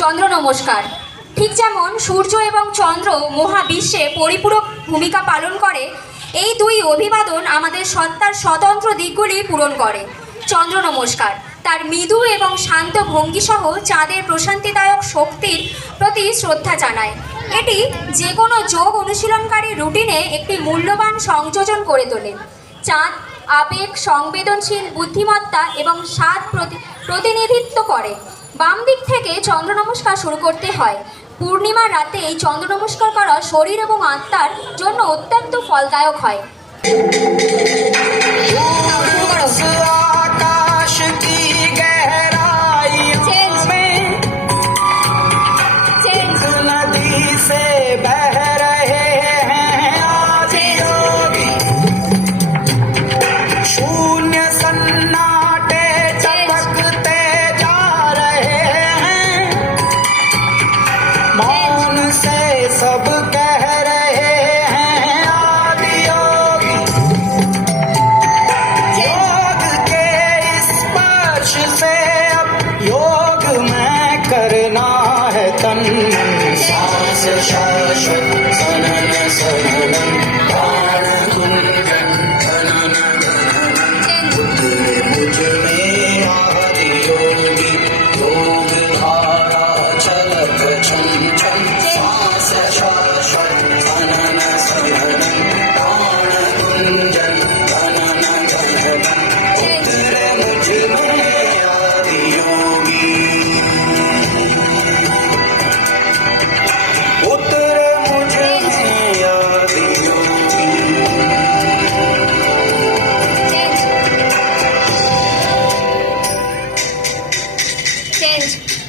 চন্দ্র নমস্কার। ঠিক যেমন সূর্য এবং চন্দ্র মহাবিশ্বে পরিপূরক ভূমিকা পালন করে, এই দুই অভিবাদন আমাদের সত্তার স্বতন্ত্র দিকগুলি পূরণ করে। চন্দ্র নমস্কার। তার মৃদু এবং শান্ত ভঙ্গিসহ চাঁদের প্রশান্তিদায়ক শক্তির প্রতি শ্রদ্ধা জানায়। এটি যে কোনো যোগ অনুশীলনকারী রুটিনে একটি মূল্যবান সংযোজন করে তোলে। চাঁদ আবেগ, সংবেদনশীল বুদ্ধিমত্তা এবং স্বাদ প্রতি- প্রতিনিধিত্ব করে। বাম দিক থেকে চন্দ্র নমস্কার শুরু করতে হয় পূর্ণিমার রাতে এই চন্দ্র নমস্কার করা শরীর এবং আত্মার জন্য অত্যন্ত ফলদায়ক হয়। से अब योग में करना है तन सांस शाश्वत सनन सन mind.